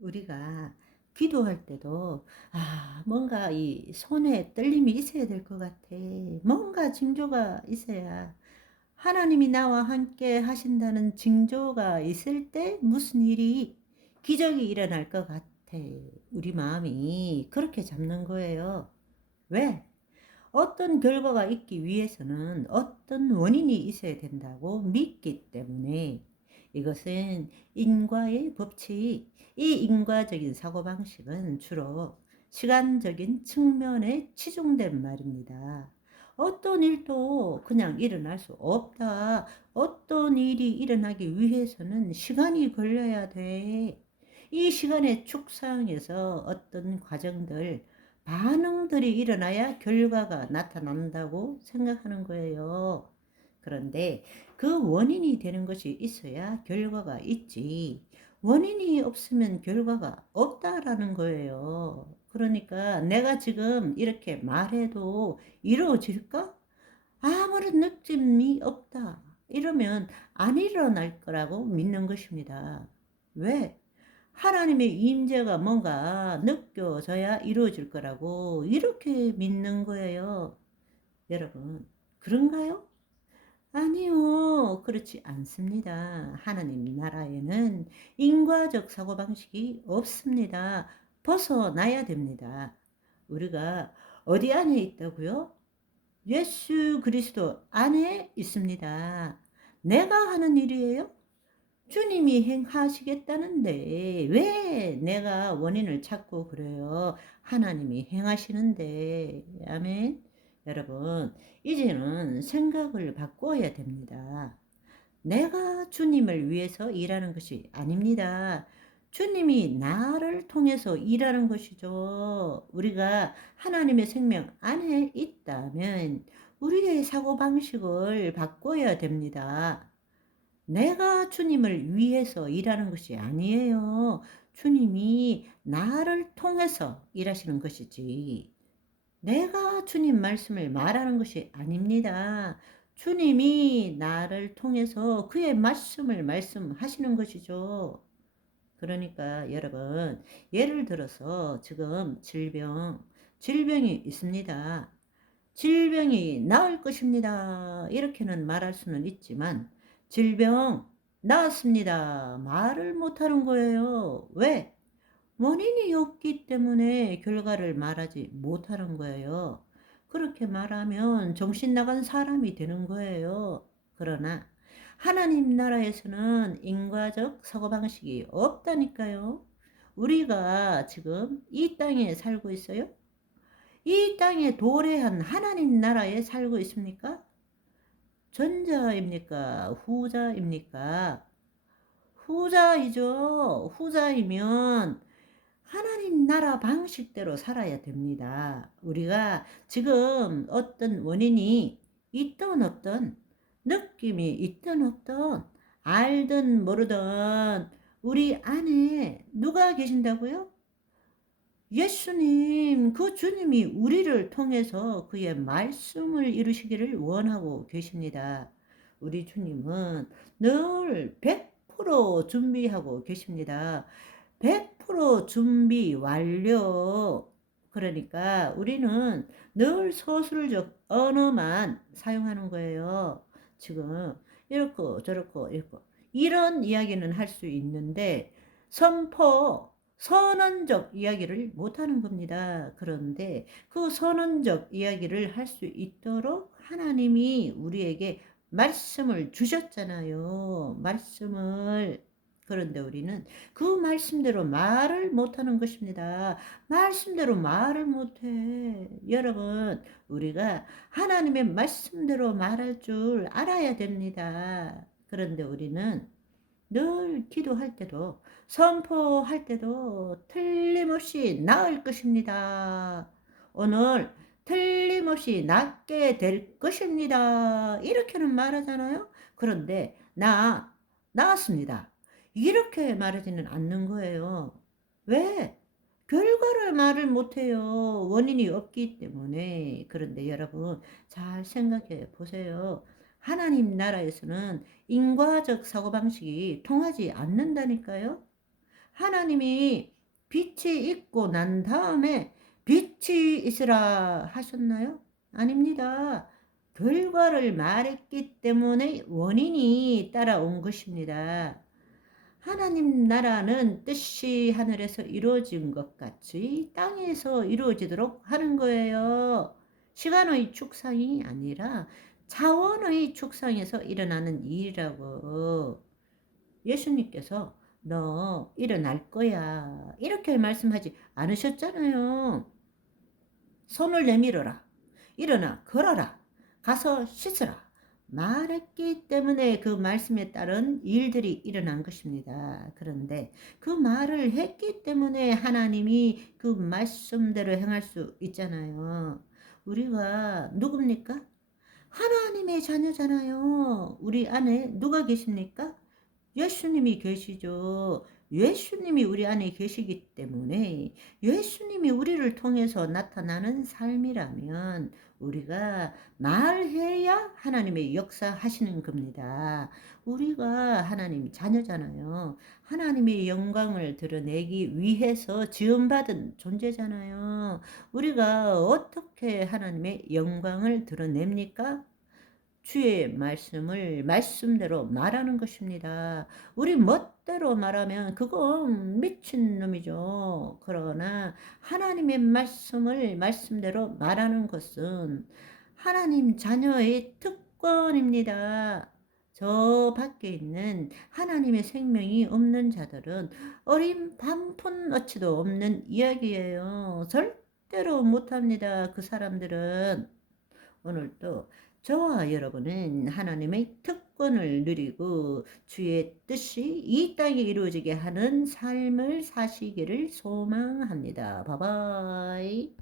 우리가 기도할 때도 뭔가 이 손에 떨림이 있어야 될 것 같아. 뭔가 징조가 있어야 하나님이 나와 함께 하신다는 징조가 있을 때 무슨 일이 기적이 일어날 것 같아. 우리 마음이 그렇게 잡는 거예요. 왜? 어떤 결과가 있기 위해서는 어떤 원인이 있어야 된다고 믿기 때문에 이것은 인과의 법칙, 이 인과적인 사고방식은 주로 시간적인 측면에 치중된 말입니다. 어떤 일도 그냥 일어날 수 없다. 어떤 일이 일어나기 위해서는 시간이 걸려야 돼. 이 시간의 축상에서 어떤 과정들, 반응들이 일어나야 결과가 나타난다고 생각하는 거예요. 그런데 그 원인이 되는 것이 있어야 결과가 있지. 원인이 없으면 결과가 없다라는 거예요. 그러니까 내가 지금 이렇게 말해도 이루어질까? 아무런 느낌이 없다. 이러면 안 일어날 거라고 믿는 것입니다. 왜? 하나님의 임재가 뭔가 느껴져야 이루어질 거라고 이렇게 믿는 거예요. 여러분, 그런가요? 아니요, 그렇지 않습니다. 하나님 나라에는 인과적 사고방식이 없습니다. 벗어나야 됩니다. 우리가 어디 안에 있다고요? 예수 그리스도 안에 있습니다. 내가 하는 일이에요? 주님이 행하시겠다는데 왜 내가 원인을 찾고 그래요? 하나님이 행하시는데. 아멘. 여러분, 이제는 생각을 바꿔야 됩니다. 내가 주님을 위해서 일하는 것이 아닙니다. 주님이 나를 통해서 일하는 것이죠. 우리가 하나님의 생명 안에 있다면 우리의 사고방식을 바꿔야 됩니다. 내가 주님을 위해서 일하는 것이 아니에요. 주님이 나를 통해서 일하시는 것이지. 내가 주님 말씀을 말하는 것이 아닙니다. 주님이 나를 통해서 그의 말씀을 말씀하시는 것이죠. 그러니까 여러분, 예를 들어서 지금 질병이 있습니다. 질병이 나을 것입니다. 이렇게는 말할 수는 있지만 질병 나았습니다. 말을 못하는 거예요. 왜? 원인이 없기 때문에 결과를 말하지 못하는 거예요. 그렇게 말하면 정신 나간 사람이 되는 거예요. 그러나 하나님 나라에서는 인과적 사고방식이 없다니까요. 우리가 지금 이 땅에 살고 있어요? 이 땅에 도래한 하나님 나라에 살고 있습니까? 전자입니까? 후자입니까? 후자이죠. 후자이면 하나님 나라 방식대로 살아야 됩니다. 우리가 지금 어떤 원인이 있든 없든, 느낌이 있든 없든, 알든 모르든 우리 안에 누가 계신다고요? 예수님, 그 주님이 우리를 통해서 그의 말씀을 이루시기를 원하고 계십니다. 우리 주님은 늘 100% 준비하고 계십니다. 100% 준비 완료. 그러니까 우리는 늘 서술적 언어만 사용하는 거예요. 지금 이렇고 저렇고 이렇고 이런 이야기는 할 수 있는데 선언적 이야기를 못하는 겁니다. 그런데 그 선언적 이야기를 할 수 있도록 하나님이 우리에게 말씀을 주셨잖아요. 말씀을. 그런데 우리는 그 말씀대로 말을 못하는 것입니다. 말씀대로 말을 못해. 여러분, 우리가 하나님의 말씀대로 말할 줄 알아야 됩니다. 그런데 우리는 늘 기도할 때도 선포할 때도 틀림없이 나을 것입니다. 오늘 틀림없이 낫게 될 것입니다. 이렇게는 말하잖아요. 그런데 나았습니다. 이렇게 말하지는 않는 거예요. 왜? 결과를 말을 못해요. 원인이 없기 때문에. 그런데 여러분 잘 생각해 보세요. 하나님 나라에서는 인과적 사고방식이 통하지 않는다니까요. 하나님이 빛이 있고 난 다음에 빛이 있으라 하셨나요? 아닙니다. 결과를 말했기 때문에 원인이 따라온 것입니다. 하나님 나라는 뜻이 하늘에서 이루어진 것 같이 땅에서 이루어지도록 하는 거예요. 시간의 축상이 아니라 차원의 축상에서 일어나는 일이라고. 예수님께서 너 일어날 거야 이렇게 말씀하지 않으셨잖아요. 손을 내밀어라. 일어나 걸어라. 가서 씻어라. 말했기 때문에 그 말씀에 따른 일들이 일어난 것입니다. 그런데 그 말을 했기 때문에 하나님이 그 말씀대로 행할 수 있잖아요. 우리가 누굽니까? 하나님의 자녀잖아요. 우리 안에 누가 계십니까? 예수님이 계시죠. 예수님이 우리 안에 계시기 때문에 예수님이 우리를 통해서 나타나는 삶이라면 우리가 말해야 하나님의 역사하시는 겁니다. 우리가 하나님 자녀잖아요. 하나님의 영광을 드러내기 위해서 지음받은 존재잖아요. 우리가 어떻게 하나님의 영광을 드러냅니까? 주의 말씀을 말씀대로 말하는 것입니다. 우리 멋대로 말하면 그건 미친놈이죠. 그러나 하나님의 말씀을 말씀대로 말하는 것은 하나님 자녀의 특권입니다. 저 밖에 있는 하나님의 생명이 없는 자들은 어린 단푼 어치도 없는 이야기예요. 절대로 못합니다. 그 사람들은. 오늘도 저와 여러분은 하나님의 특권을 누리고 주의 뜻이 이 땅에 이루어지게 하는 삶을 사시기를 소망합니다. 바이바이.